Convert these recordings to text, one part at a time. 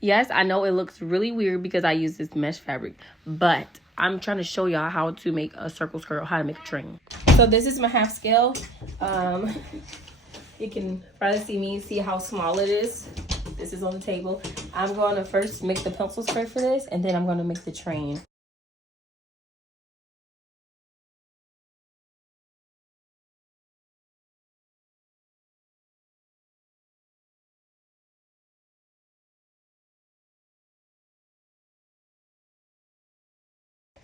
Yes, I know it looks really weird because I use this mesh fabric, but I'm trying to show y'all how to make a circle skirt or how to make a train. So this is my half scale. You can probably see how small it is. This is on the table. I'm going to first make the pencil skirt for this, and then I'm going to make the train.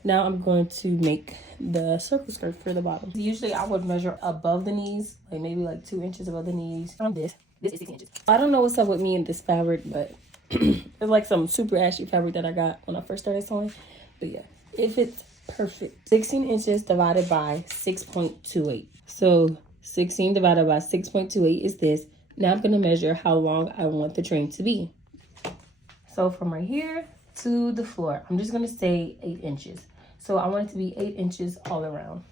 Now I'm going to make the circle skirt for the bottom. Usually I would measure above the knees, like maybe like 2 inches above the knees. This is 6 inches. I don't know what's up with me and this fabric, but it's like some super ashy fabric that I got when I first started sewing. But yeah, it fits perfect. 16 inches divided by 6.28. So 16 divided by 6.28 is this. Now I'm gonna measure how long I want the train to be. So from right here to the floor, I'm just gonna say 8 inches. So I want it to be 8 inches all around.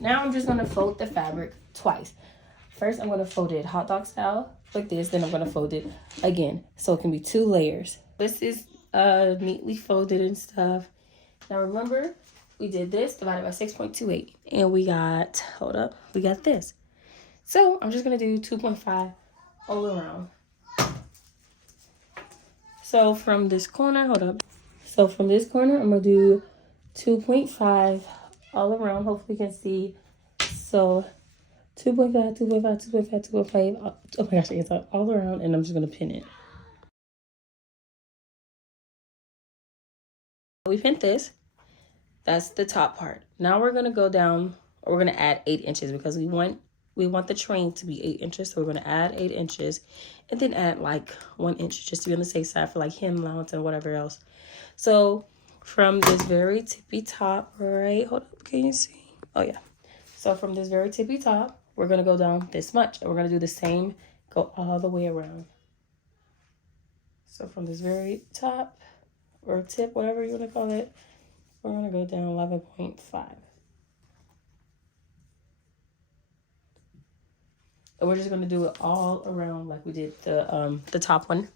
Now I'm just gonna fold the fabric twice. First, I'm gonna fold it hot dog style like this. Then I'm gonna fold it again. So it can be 2 layers. This is neatly folded and stuff. Now remember, we did this divided by 6.28. And we got, we got this. So I'm just gonna do 2.5 all around. So from this corner, So from this corner, I'm gonna do 2.5 all around. Hopefully you can see. So 2.5, 2.5, 2.5, 2.5. Oh my gosh, it's all around, and I'm just gonna pin it. We pinned this. That's the top part. Now we're gonna go down, or we're gonna add 8 inches because we want the train to be 8 inches. So we're gonna add 8 inches, and then add like 1 inch just to be on the safe side for like hem allowance and whatever else. So from this very tippy top, right? Hold up, can you see? Oh yeah. So from this very tippy top, we're gonna go down this much, and we're gonna do the same, go all the way around. So from this very top or tip, whatever you wanna call it, we're gonna go down 11.5. And we're just gonna do it all around like we did the top one.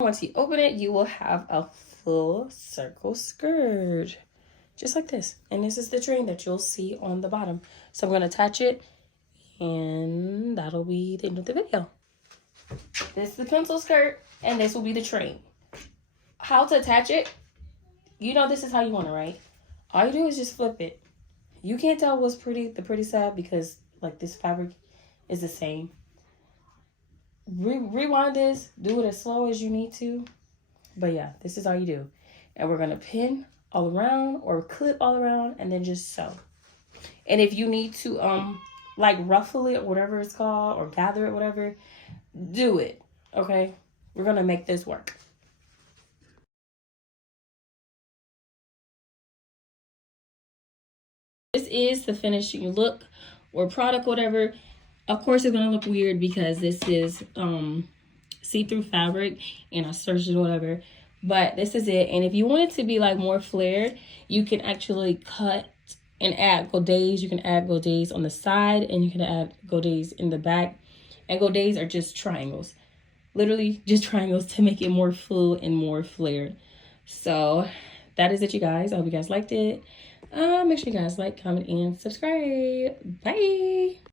Once you open it, you will have a full circle skirt, just like this. And this is the train that you'll see on the bottom. So I'm gonna attach it, and that'll be the end of the video. This is the pencil skirt, and this will be the train. How to attach it? You know this is how you want it, right? All you do is just flip it. You can't tell what's the pretty side because like this fabric is the same. Rewind this, do it as slow as you need to. But yeah, this is all you do. And we're gonna pin all around or clip all around and then just sew. And if you need to like ruffle it or whatever it's called, or gather it, whatever, do it. Okay? We're gonna make this work. This is the finishing look or product, whatever. Of course, it's gonna look weird because this is see-through fabric and I searched it, whatever. But this is it. And if you want it to be like more flared, you can actually cut and add godets. You can add godets on the side, and you can add godets in the back. And godets are just triangles, literally just triangles to make it more full and more flared. So that is it, you guys. I hope you guys liked it. Make sure you guys like, comment, and subscribe. Bye.